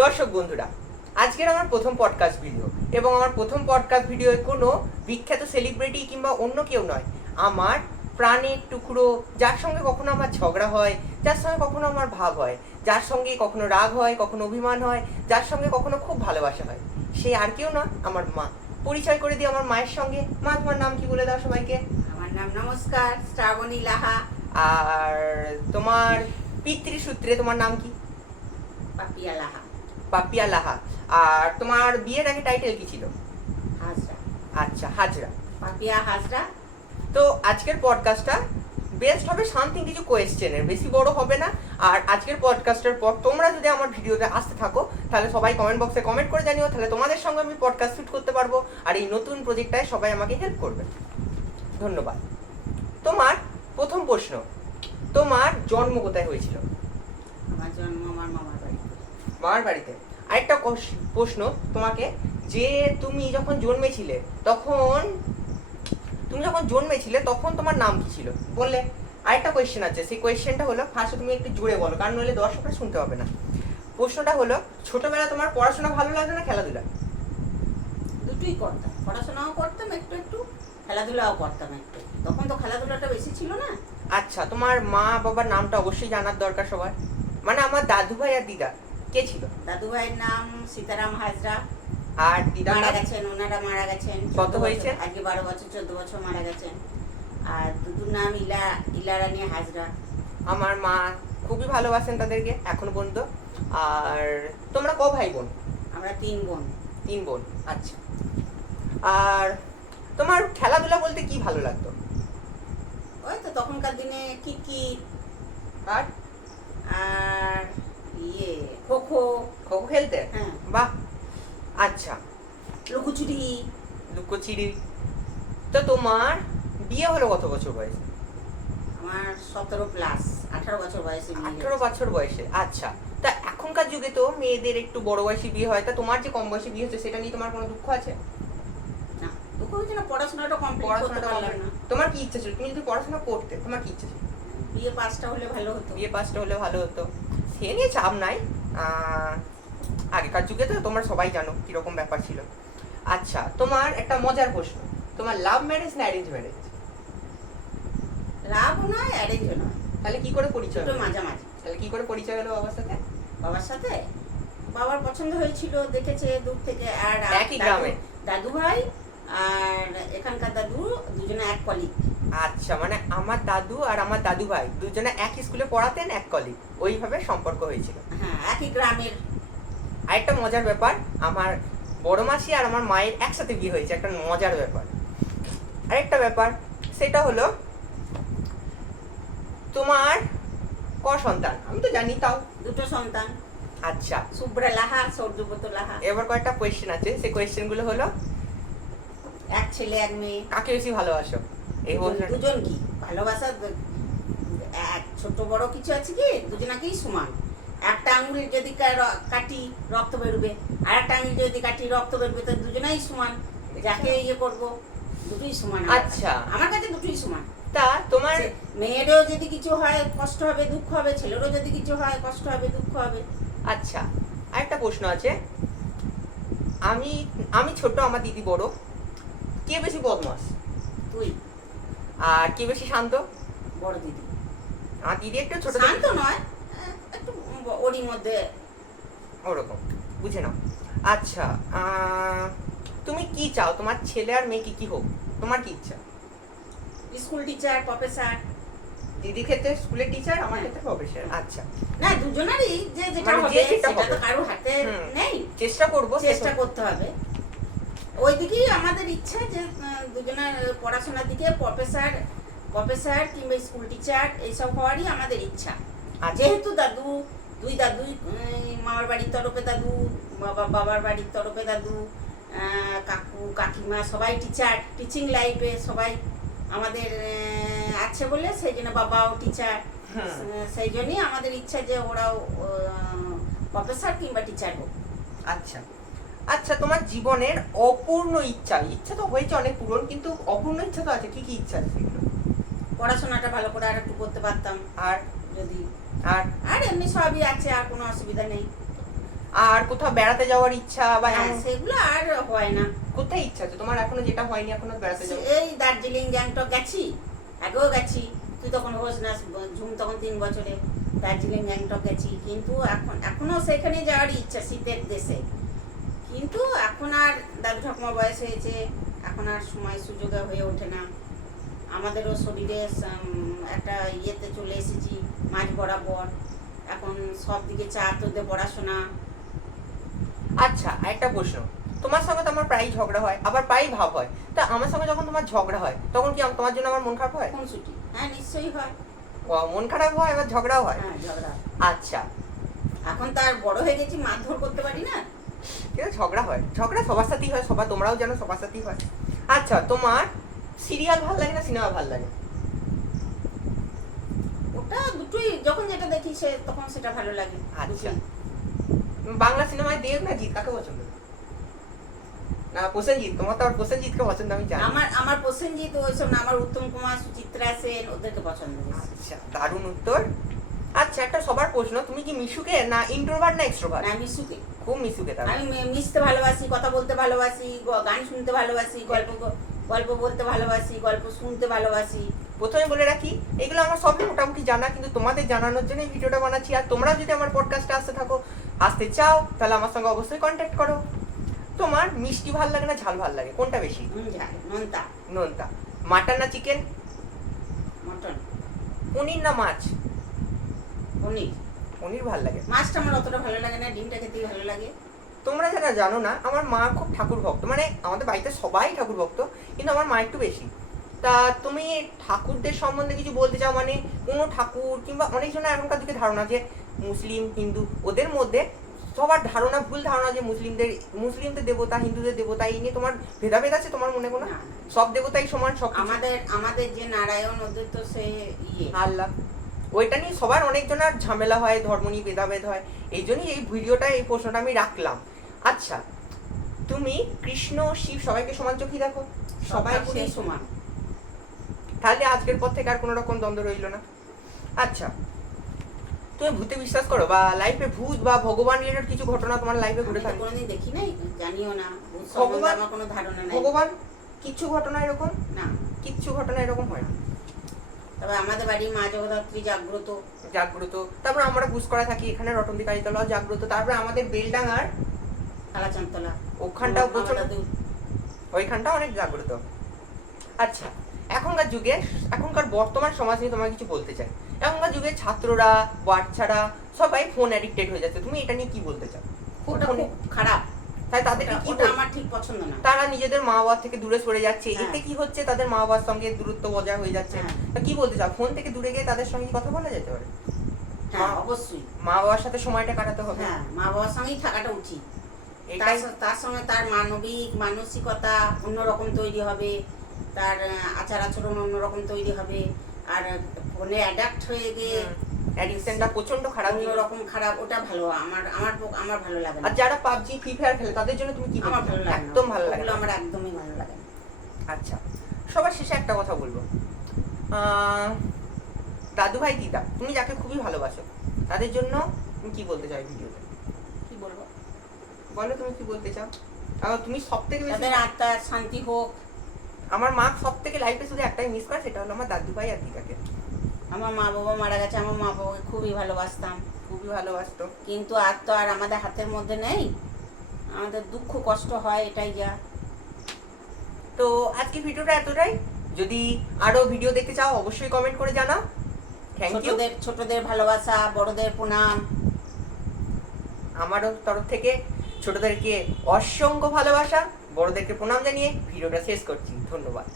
দর্শক বন্ধুরা, আজকের আমার প্রথম পডকাস্ট ভিডিও এবং আমার প্রথম পডকাস্ট ভিডিও কোনো বিখ্যাত সেলিব্রিটি কিংবা অন্য কেউ নয়, আমার প্রাণের টুকরো, যার সঙ্গে কখনো আমার ঝগড়া হয়, যার সঙ্গে কখনো আমার ভাব হয়, যার সঙ্গে কখনো রাগ হয়, কখনো অভিমান হয়, যার সঙ্গে কখনো খুব ভালোবাসা হয়, সে আর কেউ না, আমার মা। পরিচয় করে দিই আমার মায়ের সঙ্গে। মা, তোমার নাম কি বলে দাও সবাইকে। আমার নাম নমস্কার, শ্রাবণী লাহা। আর তোমার পিতৃসূত্রে তোমার নাম কি? পাপিয়া লাহা। পাপিয়া লাহা। আর তোমার বিয়ের আগে টাইটেল কি ছিল? হাজরা। আচ্ছা, হাজরা। পাপিয়া হাজরা। তো আজকের পডকাস্টটা বেস্ট হবে সামথিং কিছু কোয়েশ্চেনের, বেশি বড় হবে না। আর আজকের পডকাস্টের পর তোমরা যদি আমার ভিডিওতে আসতে থাকো, তাহলে সবাই কমেন্ট বক্সে কমেন্ট করে জানিও, তাহলে তোমাদের সঙ্গে আমি পডকাস্ট শুট করতে পারবো। আর এই নতুন প্রজেক্টটায় সবাই আমাকে হেল্প করবে। ধন্যবাদ। তোমার প্রথম প্রশ্ন, তোমার জন্ম কোথায় হয়েছিল? আমার জন্ম আমার মামার বাড়িতে। মামার বাড়িতে। আরেকটা প্রশ্ন তোমাকে, যে তুমি যখন জন্মেছিলে তখন তোমার নাম কি ছিল বললে? আরেকটা কোয়েশ্চেন আছে, সেই কোয়েশ্চেনটা হলো, ফার্স্টে তুমি একটু জোরে বলো, কারণ নইলে দর্শকরা শুনতে হবে না। প্রশ্নটা হলো, ছোটবেলা তোমার পড়াশোনা ভালো লাগতো না খেলাধুলা? দুটোই করতাম, পড়াশোনাও করতাম একটু একটু, খেলাধুলাও করতাম একটু। তখন তো খেলাধুলাটা বেশি ছিল না। আচ্ছা, তোমার মা বাবার নামটা অবশ্যই জানার দরকার সবার। মানে আমার দাদু ভাই আর দিদা কে ছিল? দাদু ভাইয়ের নাম সীতারাম হাজরা। আর দিদা মারা গেছেন, ওনারা মারা গেছেন। কত হয়েছে? আজকে 12 বছর 14 বছর মারা গেছেন। আর দুটোর নাম ইলারানী হাজরা। আমার মা খুবই ভালোবাসেন তাদেরকে এখনো পর্যন্ত। আর তোমরা ক ভাই বোন? আমরা 3 বোন। 3 বোন। আচ্ছা। আর তোমার খেলাধুলা বলতে কি ভালো লাগতো? ওই তো তখনকার দিনে ক্রিকেট আর আর খোখো। খোখো খেলতে? হ্যাঁ। বাহ। আচ্ছা। লুকোচুরি। লুকোচুরি। তো তোমার বিয়ে হলো কত বছর বয়সে? আমার 17 প্লাস, 18 বছর বয়সে বিয়ে। 18 বছর বয়সে। আচ্ছা। তা এখনকার যুগে তো মেয়েদের একটু বড় বয়সী বিয়ে হয়, তা তোমার যে কম বয়সী বিয়ে হচ্ছে সেটা নিয়ে তোমার কোনো দুঃখ আছে? না, দুঃখ হচ্ছে না, পড়াশোনাটা কমপ্লিট করতে পারলাম না। তোমার কি ইচ্ছা ছিল? তুমি যদি পড়াশোনা করতে, তোমার কি ইচ্ছা ছিল? বিয়ে পাসটা হলে ভালো হতো। বিয়ে পাসটা হলে ভালো হতো, সে নিয়ে চাপ নাই। আগেকার যুগে তো তোমরা সবাই জানো কিরকম ব্যাপার ছিল। আচ্ছা, তোমার একটা মজার প্রশ্ন, তোমার লাভ ম্যারেজ না অ্যারেঞ্জ ম্যারেজ? লাভও নয়, অ্যারেঞ্জও নয়, তাহলে কি করে পরিচয় দুটো হলো? মাঝামাঝি। তাহলে কি করে পরিচয় হলো বাবার সাথে? বাবার সাথে বাবার পছন্দ হয়েছিল, দেখেছে দূর থেকে। আর একই গ্রামে? দাদু ভাই আর এখানকার দাদু দুজনে এক কলিগ। আচ্ছা, মানে আমার দাদু আর আমার দাদু ভাই দুজনে এক স্কুলে পড়াতেন, এক কলিগ, ওইভাবে সম্পর্ক হয়েছিল। হ্যাঁ, একই গ্রামের। আরেকটা মজার ব্যাপার, আমার বড় মাসি আর আমার মায়ের একসাথে বিয়ে হয়েছে, একটা মজার ব্যাপার। আরেকটা ব্যাপার, সেটা হলো, তোমার ক সন্তান? আমি তো জানি, তাও। দুটো সন্তান। আচ্ছা। শুভ্রা লাহা, সৌর্যব্রত লাহা। এবার কয়েকটা কোয়েশ্চেন আছে, সেই কোয়েশ্চেন গুলো হলো, এক ছেলে এক মেয়ে। কাকে বেশি ভালোবাসো? এই দুজন কি ভালোবাসা, এক ছোট বড় কিছু আছে কি? দুজনাকেই সমান। একটা আঙুল যদি কাটি রক্ত বেরোবে, আর একটা আঙুল যদি কাটি রক্ত বেরোবে, তো দুজনাই সমান। যাকে ইয়ে করবো দুটোই সমান। আচ্ছা, আমার কাছে দুটোই সমান। তা তোমার মেয়েরও যদি কিছু হয় কষ্ট হবে, দুঃখ হবে, ছেলেরও যদি কিছু হয় কষ্ট হবে, দুঃখ হবে। আচ্ছা, আরেকটা প্রশ্ন আছে, আমি আমি ছোট, আমার দিদি বড়, কে বেশি বদমাস? তুই। আর কে বেশি শান্ত? বড় দিদি। আমার দিদি একটু ছোট, শান্ত নয়, একটু ওরই মধ্যে ওরকম, বুঝে নাও। আচ্ছা, তুমি কি চাও, তোমার ছেলে আর মেয়ে কি হোক? তোমার কি ইচ্ছা? School teacher, professor. দিদির ক্ষেত্রে স্কুলের টিচার, আমার ক্ষেত্রে প্রফেসর। আচ্ছা, না, দুজনেরই যে যেটা মানে হবে যেটা সেটা হবে। তো কারো হাতে নেই। চেষ্টা করব, চেষ্টা করতে হবে। ওই দিকেই আমাদের ইচ্ছা যে দুজনের পড়াশোনার দিকে প্রফেসর কিংবা স্কুল টিচার এইসব হওয়ারই আমাদের ইচ্ছা। যেহেতু দুই দাদুই, মামার বাড়ির তরফে দাদু, বাবার বাড়ির তরফে দাদু, কাকু কাকিমা সবাই টিচার, টিচিং লাইফে সবাই আমাদের আছে বলে সেই জন্য বাবাও টিচার। সেই জন্যই আমাদের ইচ্ছা যে ওরাও প্রফেসর কিংবা টিচার হোক। আচ্ছা। আচ্ছা, তোমার জীবনের অপূর্ণ ইচ্ছা তো হয়েছে অনেক পূরণ, কিন্তু অপূর্ণ ইচ্ছা তো আছে, কি কি ইচ্ছা আছে সেগুলো? পড়াশোনাটা ভালো করে আর একটু করতে পারতাম, আর যদি আর আর এমনি সবই আছে, আর কোনো অসুবিধা নেই। আর কোথাও বেড়াতে যাওয়ার ইচ্ছা বা হ্যাঁ, সেগুলো আর হয় না। কোথায় ইচ্ছা আছে তোমার এখনো, যেটা হয়নি এখনো বেড়াতে যাও? এই দার্জিলিং গ্যাংটক গেছি, আগেও গেছি, তুই তখন হোস না, ঝুম তখন 3 বছরে। দার্জিলিং গ্যাংটক গেছি, কিন্তু এখনো সেখানে যাওয়ার ইচ্ছা, শীতের দেশে। কিন্তু এখন আর দাদু ঠাকুমার বয়স হয়েছে, এখন আর সময় সুযোগ হয়ে ওঠে না। আমাদেরও শরীরে একটা ইয়েতে চলে এসেছি, মাঝ বরাবর। এখন সব দিকে চাপ, তোদের পড়াশোনা। আচ্ছা, একটা প্রশ্ন, তোমার সঙ্গে তো আমার প্রায়ই ঝগড়া হয়, আবার প্রায়ই ভাব হয়, তা আমার সঙ্গে যখন তোমার ঝগড়া হয় তখন কি তোমার জন্য আমার মন খারাপ হয়? কোন ছুটি? হ্যাঁ, নিশ্চয়ই হয়। মন খারাপ হয়, আবার ঝগড়াও হয়? হ্যাঁ, ঝগড়া। আচ্ছা, এখন তো আর বড় হয়ে গেছি, মারধর করতে পারি না। কিন্তু ঝগড়া হয়, ঝগড়া সবার সাথেই হয়, সবার, তোমরাও জানো সবার সাথেই হয়। আচ্ছা, তোমার সিরিয়াল ভালো লাগে না সিনেমা ভালো লাগে? ওটা দুটোই, যখন যেটা দেখি তখন সেটা ভালো লাগে। আচ্ছা, দুটোই। বাংলা সিনেমায় দেব না জিৎ কাকে পছন্দ? না প্রসেনজিৎ, তোমার তো আর প্রসেনজিৎকে পছন্দ আমি জানি। আমার প্রসেনজিৎ ওইসব না, আমার উত্তম কুমার, সুচিত্রা সেন, ওদেরকে পছন্দ বেশি। আচ্ছা, দারুণ উত্তর। আচ্ছা, একটা সবার প্রশ্ন, তুমি কি মিশুকে না ইন্ট্রোভার্ট না এক্সট্রোভার্ট? না, মিশুকে। খুব মিশুকে তাহলে। আমি মিশতে ভালোবাসি, কথা বলতে ভালোবাসি, গান শুনতে ভালোবাসি, গল্প বলতে ভালোবাসি, গল্প শুনতে ভালোবাসি। প্রথমে বলে রাখি, এগুলো আমার সবই মোটামুটি জানা, কিন্তু তোমাদের জানানোর জন্য এই ভিডিওটা বানাচ্ছি। আর তোমরা যদি আমার পডকাস্টে আসতে চাও তাহলে আমার সঙ্গে অবশ্যই কন্ট্যাক্ট করো। তোমার মিষ্টি ভাল লাগে না ঝাল ভাল লাগে, কোনটা বেশি? নোনতা। নোনতা। মাটন না চিকেন? মটন। পনির না মাছ? পনির। পনির ভাল লাগে। মাছটা আমার অতটা ভালো লাগে না, ডিমটা খেতেই ভালো লাগে। তোমরা যারা জানো না, আমার মা খুব ঠাকুর ভক্ত, মানে আমাদের বাড়িতে সবাই ঠাকুর ভক্ত, কিন্তু আমার মা একটু বেশি। তা তুমি ঠাকুরদের সম্বন্ধে কিছু বলতে চাও? মানে কোনো ঠাকুর, কিংবা অনেকজনের এখনকার দিকে ধারণা যে মুসলিম হিন্দু, ওদের মধ্যে সবার ধারণা, ভুল ধারণা যে মুসলিমদের দেবতা হিন্দুদের দেবতা, এই নিয়ে তোমার ভেদাভেদ আছে তোমার মনে? কোনো সব দেবতাই সমান? সব আমাদের যে নারায়ণ, ওদের তো সে আল্লাহ, ওইটা নিয়ে সবার অনেকজনের ঝামেলা হয়, ধর্ম নিয়ে ভেদাভেদ হয়। এই জন্যই এই ভিডিওটা, এই প্রশ্নটা আমি রাখলাম। আচ্ছা, তুমি কৃষ্ণ শিব সবাইকে সমান চোখে দেখো? সবাই সমান। তাহলে আজকের পর থেকে আর কোনো রকম দ্বন্দ্ব রইল না। আচ্ছা, তুমি ভূতে বিশ্বাস করো, বা লাইফে ভূত বা ভগবান রিলেটেড কিছু ঘটনা তোমার লাইফে ঘটে থাকে? কোনোদিন দেখি নাই, জানিও না, ভগবান, আমার কোনো ধারণা নাই। ভগবান কিছু ঘটনা এরকম না, কিচ্ছু ঘটনা এরকম হয় না। তবে আমাদের বাড়ি মা জগদ্ধাত্রী জাগ্রত। তারপর আমরা বুঝ করা থাকি, এখানে রটন্দি কালীতলাও জাগ্রত। তারপরে আমাদের বেলডাঙ্গার কালাচাঁদতলা, ওখানটাও প্রচন্ড, ওইখানটা অনেক জাগ্রত। আচ্ছা, এখনকার বর্তমান সমাজ নিয়ে তোমার কিছু বলতে চাই। এখনকার যুগে ছাত্ররা, বাচ্চারা সবাই ফোন অ্যাডিক্টেড হয়ে যাচ্ছে, তুমি এটা নিয়ে কি বলতে চাও? ওটা খুব খারাপ। তাই তাদেরকে কি, আমার ঠিক পছন্দ না। তারা নিজেদের মা বাবার থেকে দূরে সরে যাচ্ছে, হ্যাঁ। এতে কি হচ্ছে, তাদের মা বাবার সঙ্গে দূরত্ব বজায় হয়ে যাচ্ছে। হ্যাঁ। তা কি বলতে চাও, ফোন থেকে দূরে গিয়ে তাদের সঙ্গে কথা বলা যেতে পারে? হ্যাঁ, অবশ্যই মা বাবার সাথে সময়টা কাটাতে হবে। হ্যাঁ, মা বাবার সঙ্গেই থাকাটা উচিত। তার সঙ্গে তার মানবিক মানসিকতা অন্যরকম তৈরি হবে, তার আচার আচরণ অন্যরকম তৈরি হবে। আর ফোনে অ্যাডাক্ট হয়ে গিয়ে অ্যাডিকশনটা প্রচন্ড খারাপ, অন্যরকম খারাপ, ওটা ভালো আমার ভালো লাগে না। আর যারা পাবজি ফ্রি ফায়ার খেলে তাদের জন্য তুমি কি? আমার ভালো লাগে না, একদম ভালো লাগে না, আমার একদমই ভালো লাগে না। আচ্ছা, সবার শেষে একটা কথা বলবো, দাদু ভাই দিদা, তুমি যাকে খুবই ভালোবাসো, তাদের জন্য তুমি কি বলতে চাও ভিডিওতে? কি বলবো, বলো তুমি কি বলতে চাও। তুমি সব থেকে বেশি, তাদের আত্মার শান্তি হোক। আমার মা সব থেকে লাইফে শুধু একটাই মিস করে, সেটা হলো আমার দাদু ভাই আর দিদাকে। আমার মা বাবা মারা গেছে, আমার মা বাবাকে খুবই ভালোবাসতাম, খুবই ভালোবাসতো, কিন্তু আর তো আর আমাদের হাতের মধ্যে নেই। আমাদের দুঃখ কষ্ট হয়, এটাই যা। তো আজকে ভিডিওটা এতটাই। যদি আরো ভিডিও দেখতে চাও অবশ্যই কমেন্ট করে জানাও। Thank you. ছোটদের ভালোবাসা, বড়দের প্রণাম। আমারও তরফ থেকে ছোটদেরকে অসংখ্য ভালোবাসা, বড়দেরকে প্রণাম জানিয়ে ভিডিওটা শেষ করছি। ধন্যবাদ।